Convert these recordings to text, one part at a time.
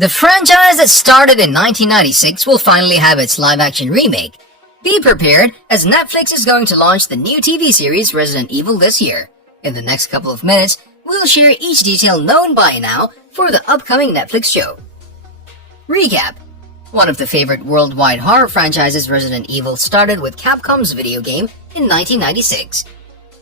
The franchise that started in 1996 will finally have its live-action remake. Be prepared, as Netflix is going to launch the new TV series Resident Evil this year. In the next couple of minutes, we'll share each detail known by now for the upcoming Netflix show. Recap. One of the favorite worldwide horror franchises, Resident Evil, started with Capcom's video game in 1996.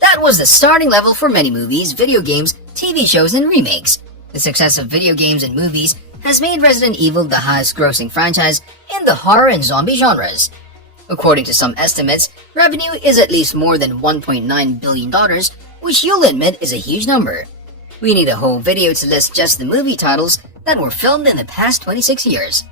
That was the starting level for many movies, video games, TV shows, and remakes. The success of video games and movies has made Resident Evil the highest-grossing franchise in the horror and zombie genres. According to some estimates, revenue is at least more than $1.9 billion, which you'll admit is a huge number. We need a whole video to list just the movie titles that were filmed in the past 26 years.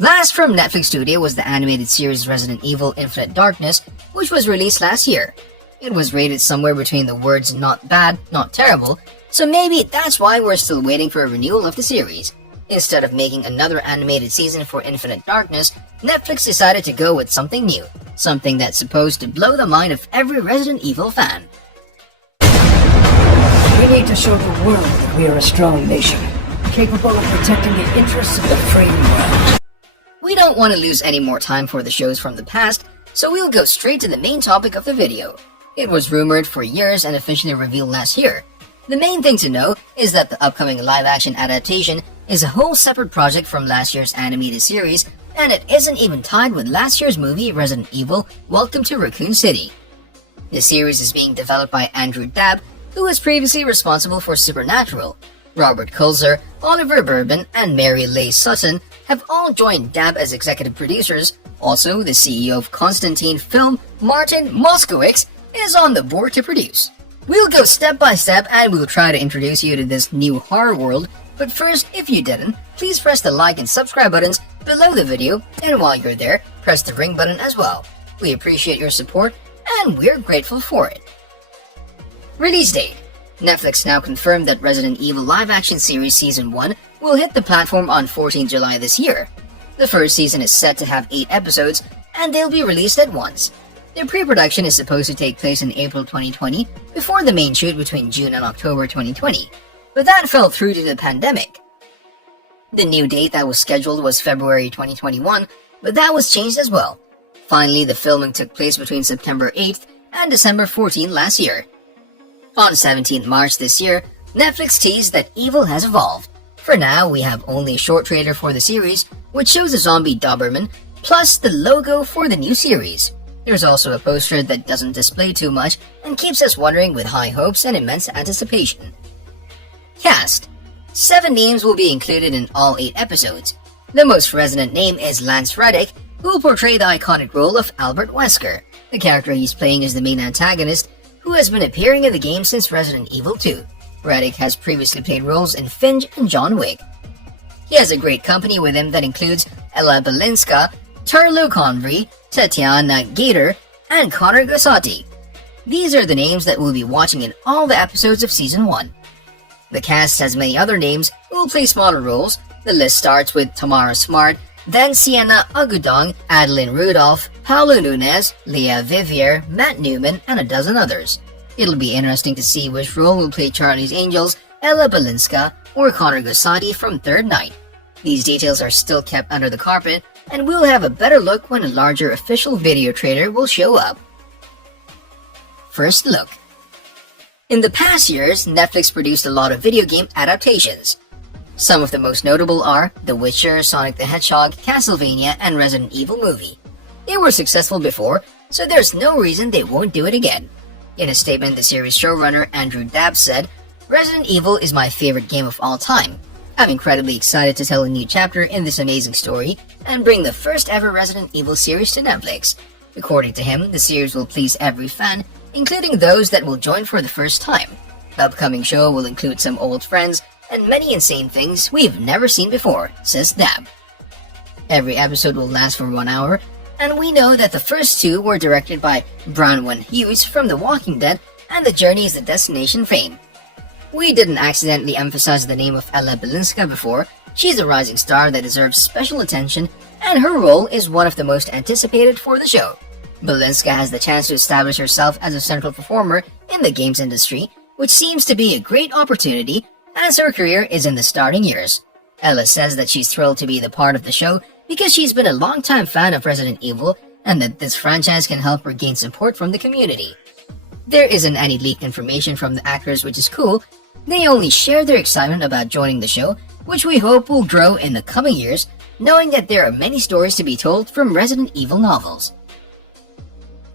Last from Netflix Studio was the animated series Resident Evil Infinite Darkness, which was released last year. It was rated somewhere between the words not bad, not terrible, so maybe that's why we're still waiting for a renewal of the series. Instead of making another animated season for Infinite Darkness, Netflix decided to go with something new, something that's supposed to blow the mind of every Resident Evil fan. We need to show the world that we are a strong nation, capable of protecting the interests of the free world. We don't want to lose any more time for the shows from the past, so we'll go straight to the main topic of the video. It was rumored for years and officially revealed last year. The main thing to know is that the upcoming live-action adaptation is a whole separate project from last year's animated series, and it isn't even tied with last year's movie Resident Evil Welcome to Raccoon City. The series is being developed by Andrew Dabb, who was previously responsible for Supernatural. Robert Kulzer, Oliver Bourbon, and Mary Leigh Sutton have all joined Dabb as executive producers. Also, the CEO of Constantine Film, Martin Moskowitz, is on the board to produce. We'll go step by step and we'll try to introduce you to this new horror world, but first, if you didn't, please press the like and subscribe buttons below the video, and while you're there, press the ring button as well. We appreciate your support, and we're grateful for it. Release date. Netflix now confirmed that Resident Evil live-action series Season 1 will hit the platform on 14 July this year. The first season is set to have 8 episodes, and they'll be released at once. The pre-production is supposed to take place in April 2020, before the main shoot between June and October 2020, but that fell through to the pandemic. The new date that was scheduled was February 2021, but that was changed as well. Finally, the filming took place between September 8th and December 14th last year. On 17th March this year, Netflix teased that evil has evolved. For now, we have only a short trailer for the series, which shows a zombie Doberman, plus the logo for the new series. There's also a poster that doesn't display too much and keeps us wondering with high hopes and immense anticipation. Cast. 7 names will be included in all 8 episodes. The most resonant name is Lance Reddick, who will portray the iconic role of Albert Wesker. The character he's playing is the main antagonist, who has been appearing in the game since Resident Evil 2. Reddick has previously played roles in Finch and John Wick. He has a great company with him that includes Ella Balinska, Turlo Convery, Tatiana Gator, and Connor Gossati. These are the names that we'll be watching in all the episodes of Season 1. The cast has many other names who will play smaller roles. The list starts with Tamara Smart, then Sienna Agudong, Adeline Rudolph, Paulo Nunez, Leah Vivier, Matt Newman, and a dozen others. It'll be interesting to see which role will play Charlie's Angels, Ella Balinska, or Connor Gossati from Third Night. These details are still kept under the carpet, and we'll have a better look when a larger official video trailer will show up. First look. In the past years, Netflix produced a lot of video game adaptations. Some of the most notable are The Witcher, Sonic the Hedgehog, Castlevania, and Resident Evil movie. They were successful before, so there's no reason they won't do it again. In a statement, the series showrunner Andrew Dabb said, "Resident Evil is my favorite game of all time. I'm incredibly excited to tell a new chapter in this amazing story and bring the first ever Resident Evil series to Netflix." According to him, the series will please every fan, including those that will join for the first time. The upcoming show will include some old friends and many insane things we've never seen before, says Dabb. Every episode will last for 1 hour, and we know that the first 2 were directed by Bronwyn Hughes from The Walking Dead and The Journey is the Destination fame. We didn't accidentally emphasize the name of Ella Balinska before. She's a rising star that deserves special attention, and her role is one of the most anticipated for the show. Balinska has the chance to establish herself as a central performer in the games industry, which seems to be a great opportunity as her career is in the starting years. Ella says that she's thrilled to be the part of the show because she's been a longtime fan of Resident Evil and that this franchise can help her gain support from the community. There isn't any leaked information from the actors, which is cool. They only share their excitement about joining the show, which we hope will grow in the coming years, knowing that there are many stories to be told from Resident Evil novels.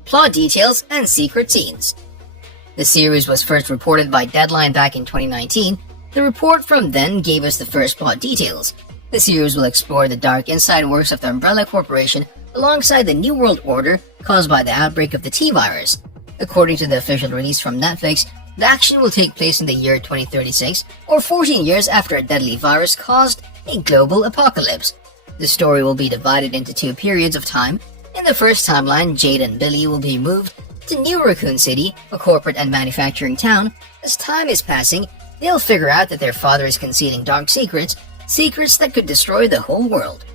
Plot details and secret scenes. The series was first reported by Deadline back in 2019. The report from then gave us the first plot details. The series will explore the dark inside works of the Umbrella Corporation alongside the New World Order caused by the outbreak of the T-Virus. According to the official release from Netflix, the action will take place in the year 2036, or 14 years after a deadly virus caused a global apocalypse. The story will be divided into 2 periods of time. In the first timeline, Jade and Billy will be moved to New Raccoon City, a corporate and manufacturing town. As time is passing, they'll figure out that their father is concealing dark secrets that could destroy the whole world.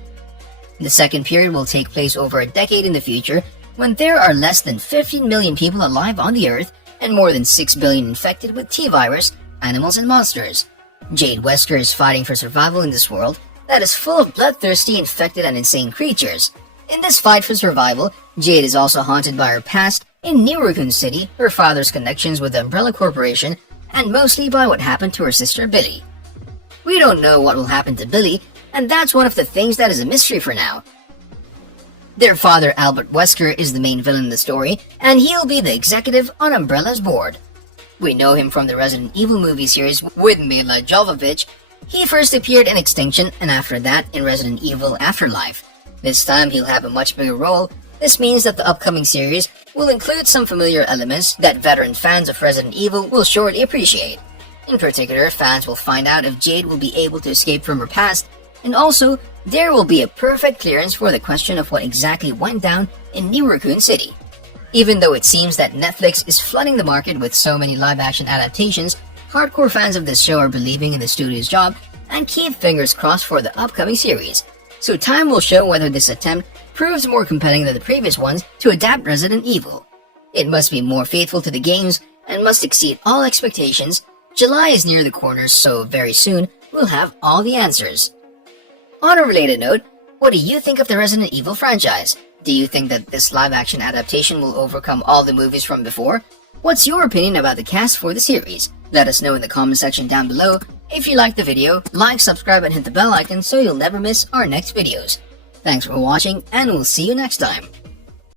The second period will take place over a decade in the future, when there are less than 15 million people alive on the Earth and more than 6 billion infected with T-Virus, animals and monsters. Jade Wesker is fighting for survival in this world that is full of bloodthirsty, infected, and insane creatures. In this fight for survival, Jade is also haunted by her past in New Raccoon City, her father's connections with the Umbrella Corporation, and mostly by what happened to her sister Billy. We don't know what will happen to Billy, and that's one of the things that is a mystery for now. Their father, Albert Wesker, is the main villain in the story, and he'll be the executive on Umbrella's board. We know him from the Resident Evil movie series with Milla Jovovich. He first appeared in Extinction, and after that in Resident Evil Afterlife. This time he'll have a much bigger role. This means that the upcoming series will include some familiar elements that veteran fans of Resident Evil will surely appreciate. In particular, fans will find out if Jade will be able to escape from her past, and also, there will be a perfect clearance for the question of what exactly went down in New Raccoon City. Even though it seems that Netflix is flooding the market with so many live-action adaptations, hardcore fans of this show are believing in the studio's job and keep fingers crossed for the upcoming series. So time will show whether this attempt proves more compelling than the previous ones to adapt Resident Evil. It must be more faithful to the games and must exceed all expectations. July is near the corner, so very soon we'll have all the answers. On a related note, what do you think of the Resident Evil franchise? Do you think that this live-action adaptation will overcome all the movies from before? What's your opinion about the cast for the series? Let us know in the comment section down below. If you liked the video, like, subscribe, and hit the bell icon so you'll never miss our next videos. Thanks for watching, and we'll see you next time.